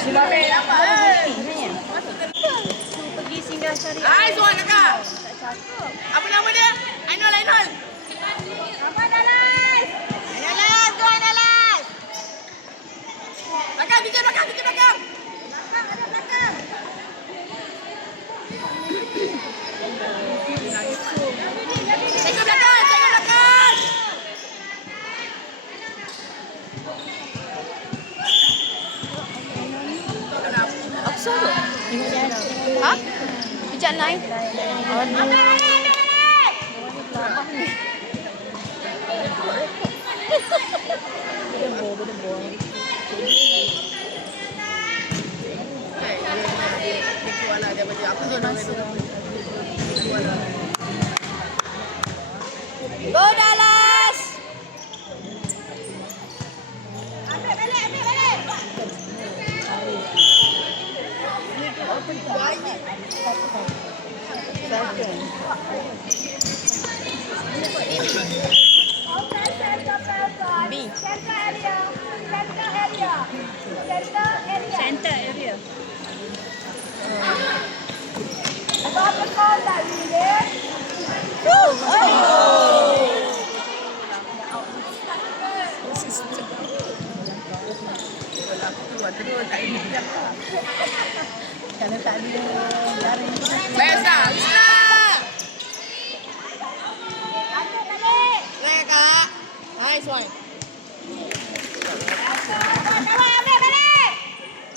Sudah apa? Pergi singgah cari. Hai, suara kakak. Apa nama dia? Ainul. Apa Dalas? Ainul, go Ainul. Belakang, teacher belakang. Belakang, ada belakang. Tengok belakang. Aksa tu? Ha? Pijak lain? Dia baca apa tu nama tu? Go Dalas! Ambil balik. Center area. Kalau tak ada jaring. Besar. Kak. Nice one.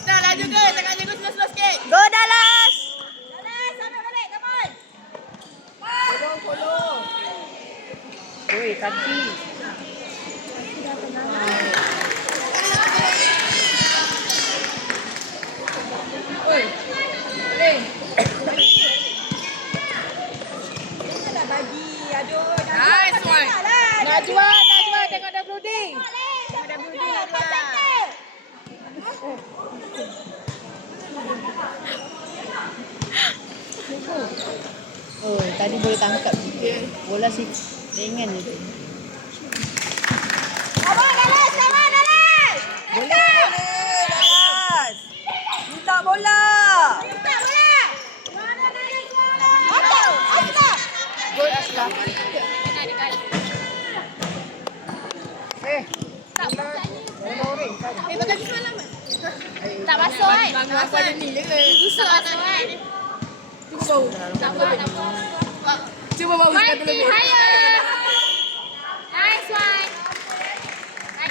Dah laju ke? Tengah jaga slow sikit. Go Dalas! Follow. Oi, kaki. Oi. Ring. Janganlah bagi. Aduh. Nice one. Najwa, tengok dah brooding. Oh, tadi boleh tangkap juga. Bola si ringan je tu. Boleh, Dalas. Minta bola. Gol Asla. Tak masuk kan? Apa ada ni je ke? Busuk lah tangan. Cuba bau. Tak apa. Cuba bau sekali lebih. Higher. Nice one.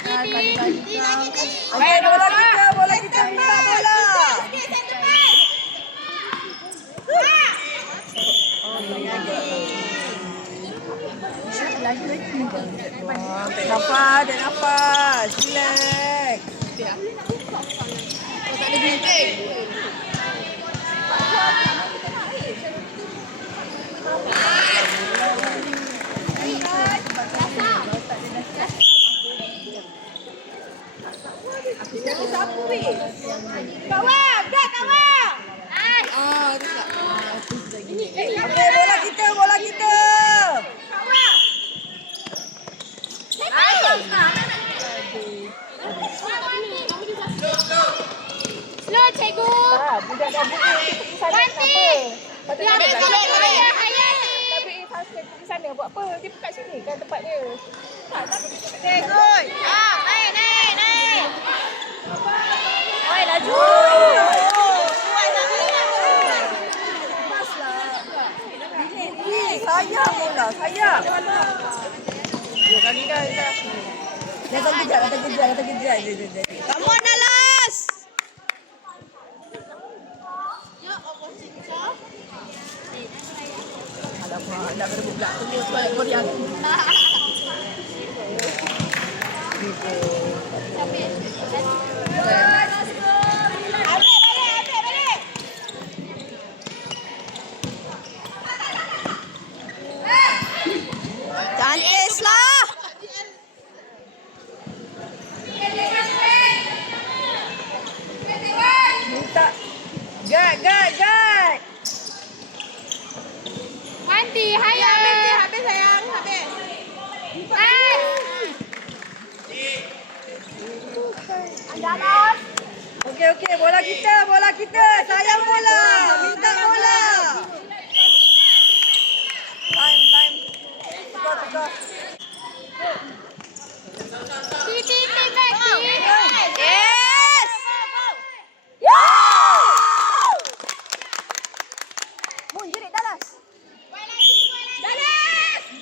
Lagi. Okey, bola kita minta bola. Tarik nafas. Relax. Tak ada gunting. Kawan. Ah, tu tak. Okey, bola kita. Slow cikgu. Budak dah buat pergi sana kenapa? Dia ambil higher ni. Tapi pergi sana buat apa? Dia kat sini kan tempat dia. Cikgu. Naik. Oi, laju. Sayang bola, sayang. Dua kali dah. Datang kejap. Come on Dalas. Alamak, nak kena buka semua sebab kau dia aku. Cantik lah. Minta. Guard. Wanti, higher. Habis sayang, habis. Nice. Andalas. Okey, bola kita. Sayang bola. Minta bola. Time. Tukar. Titi back. Yes. Mun jerit Dallas.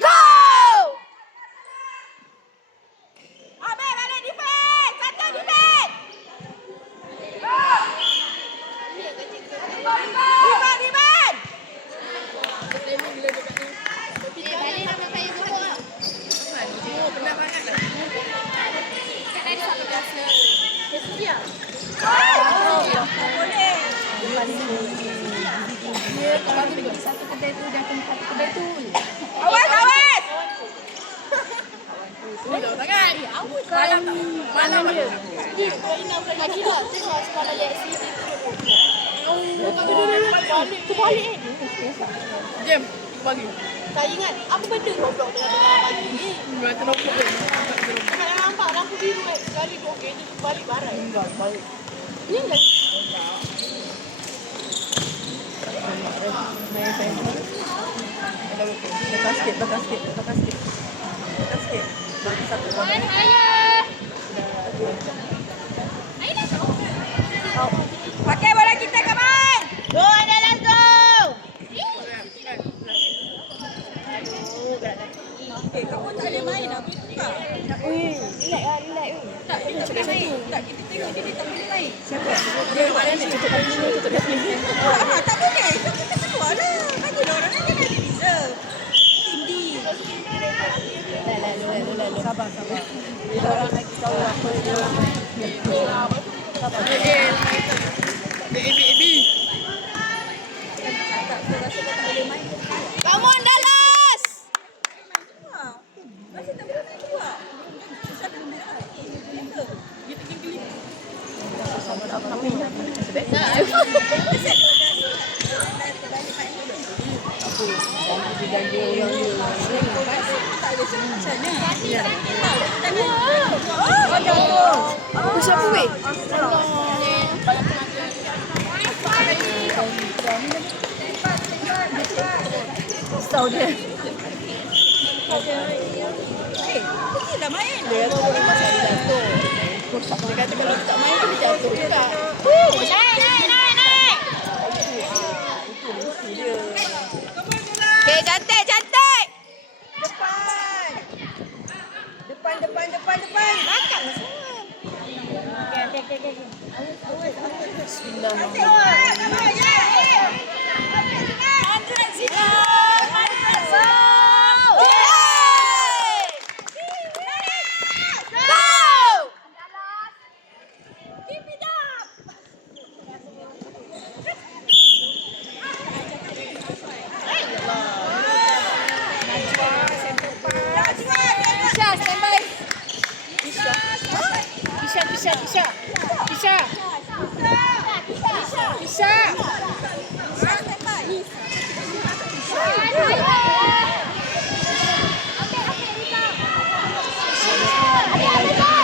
Go! Abel balik defend. Satu defend. Defend. Satu kedai tu dah kena satu kedai tu. Awas. Malam dia. Jam bagi. Saya ingat apa benda goblok tengah-tengah pagi ni. Mata nombor dia. Nak nampak lampu biru kan. Sekali tu okey ni balik barat. Enggak balik. Ni lagi. Main saya. Bakar sikit. Bagi satu orang. Pakai bola kita, kawan. Go Andalas go. Kamu tak boleh main lah. Relax. Tak, kita cakap main. Tak, kita tengok dia tak boleh main. Siapa? Dia buat ni. Tutup dah sini. Tak boleh. So, kita keluar lah. Bagilah orang lain dia deserve. Cindy. Sabar. Bila orang lagi tahu apa dia. Sabar. AB. Come on, Dallas. Masih tak boleh keluar. Siapa weh? Tahu dia. Dah main. Dia tu masa dia jatuh. Dia kata kalau tak main tu dia jatuh juga. Naik. Okay, cantik. Depan. Makanlah semua.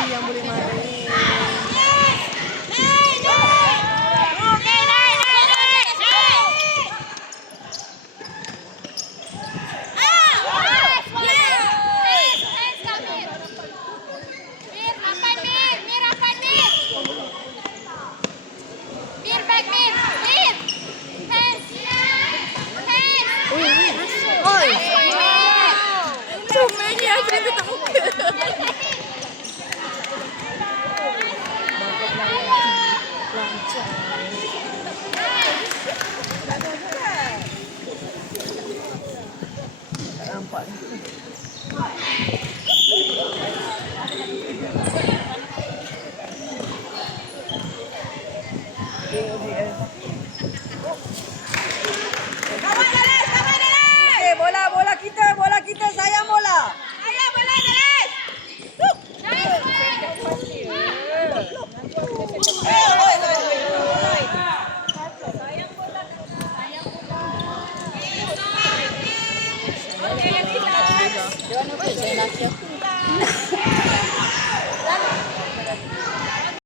Yang boleh main. Comel-nya saya tutup muka. Tak nampak.